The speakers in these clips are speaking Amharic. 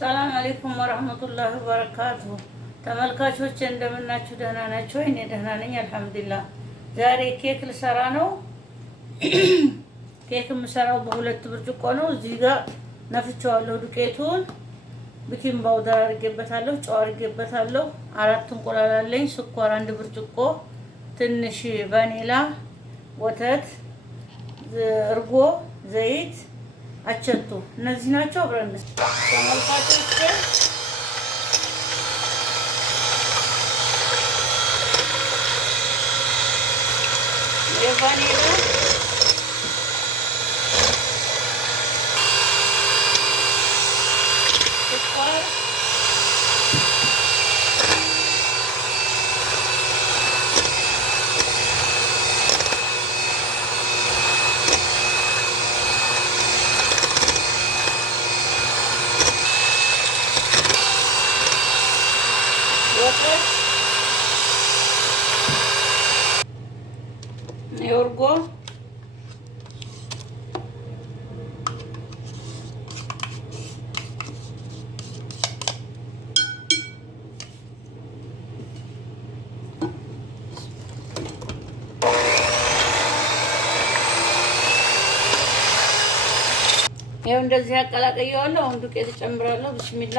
ሰላም አለይኩም ወራህመቱላሂ ወበረካቱ። ተመልካቾች እንደምናችሁ ደህና ናችሁ? እኔ ደህና ነኝ አልሐምዱሊላህ። ዛሬ ኬክ ልሰራ ነው። ኬክ የምሰራው በሁለት ብርጭቆ ነው። እዚህ ጋር ነፍቼዋለሁ ዱቄቱን። ቤኪንግ ፓውደር አድርጌበታለሁ፣ ጨው አድርጌበታለሁ። 4 እንቁላል አለኝ፣ ስኳር 1 ብርጭቆ፣ ትንሽ ቫኒላ፣ ወተት፣ እርጎ፣ ዘይት፣ አቸቶ እነዚህ ናቸው። አብረን ተመልካቾች የቫኒላ ስኳር የእርጎ ይኸው እንደዚህ አቀላቅየዋለሁ። አሁን ዱቄት እጨምራለሁ። ቢስሚላ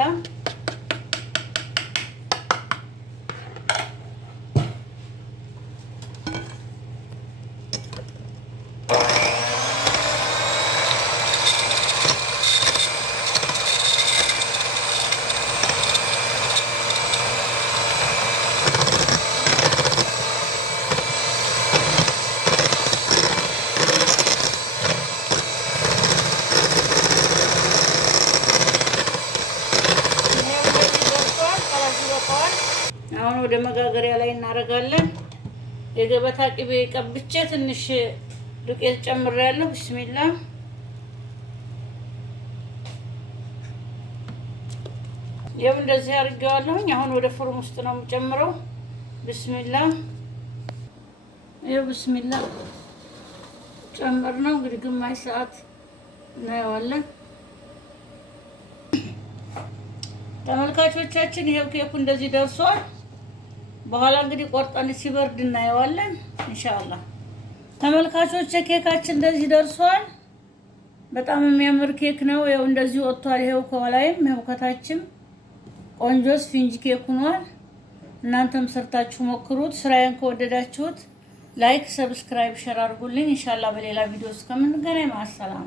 አሁን ወደ መጋገሪያ ላይ እናደርጋለን። የገበታ ቅቤ ቀብቼ ትንሽ ዱቄት ጨምሬያለሁ። ቢስሚላ ይኸው እንደዚህ አድርጌዋለሁኝ። አሁን ወደ ፍሩን ውስጥ ነው የምጨምረው። ቢስሚላ ይኸው ቢስሚላ ጨምር ነው እንግዲህ ግማሽ ሰዓት እናየዋለን። ተመልካቾቻችን ይሄው ኬኩ እንደዚህ ደርሷል። በኋላ እንግዲህ ቆርጠን ሲበርድ እናየዋለን ኢንሻአላህ። ተመልካቾች ኬካችን እንደዚህ ደርሷል። በጣም የሚያምር ኬክ ነው። ይሄው እንደዚህ ወጥቷል። ይሄው ከላይም ይሄው ከታችም ቆንጆ ስፊንጅ ኬክ ሆኗል። እናንተም ሰርታችሁ ሞክሩት። ስራዬን ከወደዳችሁት ላይክ፣ ሰብስክራይብ፣ ሼር አድርጉልኝ። ኢንሻአላህ በሌላ ቪዲዮ እስከምንገናኝ ማሰላማ